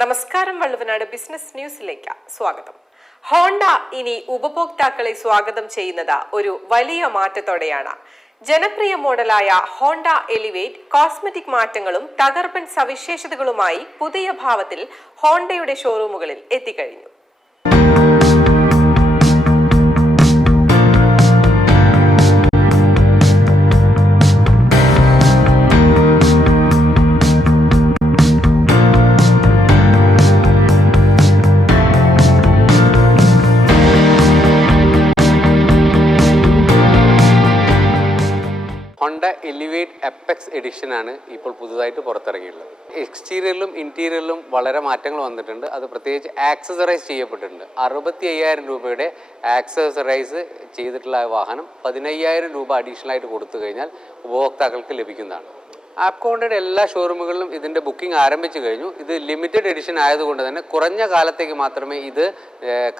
നമസ്കാരം വള്ളുവനാട് ബിസിനസ് ന്യൂസിലേക്ക് സ്വാഗതം. ഹോണ്ട ഇനി ഉപഭോക്താക്കളെ സ്വാഗതം ചെയ്യുന്നത് ഒരു വലിയ മാറ്റത്തോടെയാണ്. ജനപ്രിയ മോഡലായ ഹോണ്ട എലിവേറ്റ് കോസ്മെറ്റിക് മാറ്റങ്ങളും തകർപ്പൻ സവിശേഷതകളുമായി പുതിയ ഭാവത്തിൽ ഹോണ്ടയുടെ ഷോറൂമുകളിൽ എത്തിക്കഴിഞ്ഞു. ഹോണ്ട എലിവേറ്റ് എപ്പെക്സ് എഡിഷൻ ആണ് ഇപ്പോൾ പുതുതായിട്ട് പുറത്തിറങ്ങിയിട്ടുള്ളത്. എക്സ്റ്റീരിയറിലും ഇന്റീരിയറിലും വളരെ മാറ്റങ്ങൾ വന്നിട്ടുണ്ട്. അത് പ്രത്യേകിച്ച് ആക്സസറൈസ് ചെയ്യപ്പെട്ടിട്ടുണ്ട്. അറുപത്തി അയ്യായിരം രൂപയുടെ ആക്സസറൈസ് ചെയ്തിട്ടുള്ള വാഹനം പതിനയ്യായിരം രൂപ അഡീഷണൽ ആയിട്ട് കൊടുത്തു കഴിഞ്ഞാൽ ഉപഭോക്താക്കൾക്ക് ലഭിക്കുന്നതാണ്. ആപ്കോണ്ടയുടെ എല്ലാ ഷോറൂമുകളിലും ഇതിന്റെ ബുക്കിംഗ് ആരംഭിച്ചു കഴിഞ്ഞു. ഇത് ലിമിറ്റഡ് എഡിഷൻ ആയതുകൊണ്ട് തന്നെ കുറഞ്ഞ കാലത്തേക്ക് മാത്രമേ ഇത്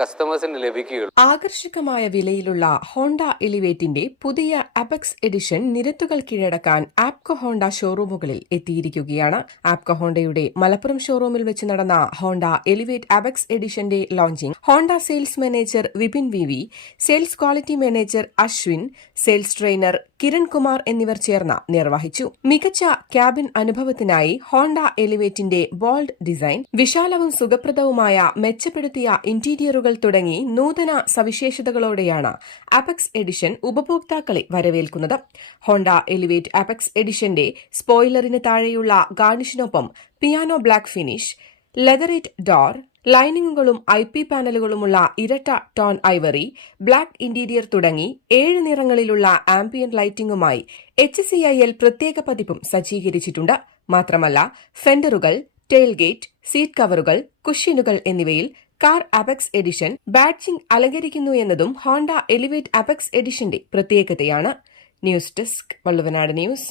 കസ്റ്റമേഴ്സിന് ലഭിക്കുകയുള്ളൂ. ആകർഷകമായ വിലയിലുള്ള ഹോണ്ട എലിവേറ്റിന്റെ പുതിയ അപെക്സ് എഡിഷൻ നിരത്തുകൾ കീഴടക്കാൻ ആപ്കോ ഹോണ്ട ഷോറൂമുകളിൽ എത്തിയിരിക്കുകയാണ്. ആപ്കോ ഹോണ്ടയുടെ മലപ്പുറം ഷോറൂമിൽ വെച്ച് നടന്ന ഹോണ്ട എലിവേറ്റ് അപെക്സ് എഡിഷന്റെ launching Honda sales manager Vipin V V sales quality manager Ashwin sales trainer Kiran Kumar എന്നിവർ ചേർന്ന് നിർവഹിച്ചു. മികച്ച ക്യാബിൻ അനുഭവത്തിനായി ഹോണ്ട എലിവേറ്റിന്റെ ബോൾഡ് ഡിസൈൻ വിശാലവും സുഖപ്രദവുമായ മെച്ചപ്പെടുത്തിയ ഇന്റീരിയറുകൾ തുടങ്ങി നൂതന സവിശേഷതകളോടെയാണ് അപെക്സ് എഡിഷൻ ഉപഭോക്താക്കളെ വരവേൽക്കുന്നത്. ഹോണ്ട എലിവേറ്റ് അപെക്സ് എഡിഷന്റെ സ്പോയിലറിന് താഴെയുള്ള ഗാർണിഷിനൊപ്പം piano black finish leatherette door ലൈനിങ്ങുകളും I P പാനലുകളുമുള്ള ഇരട്ട ടോൺ ഐവറി ബ്ലാക്ക് ഇന്റീരിയർ തുടങ്ങി ഏഴ് നിറങ്ങളിലുള്ള ആംബിയൻ ലൈറ്റിംഗുമായി എച്ച് സി ഐ എൽ പ്രത്യേക പതിപ്പും സജ്ജീകരിച്ചിട്ടുണ്ട്. മാത്രമല്ല ഫെൻഡറുകൾ ടെയിൽഗേറ്റ് സീറ്റ് കവറുകൾ കുഷ്യനുകൾ എന്നിവയിൽ കാർ അപെക്സ് എഡിഷൻ ബാഡ്ജിംഗ് അലങ്കരിക്കുന്നു എന്നതും ഹോണ്ട എലിവേറ്റ് അപെക്സ് എഡിഷന്റെ പ്രത്യേകതയാണ്. News desk Valluvanad news.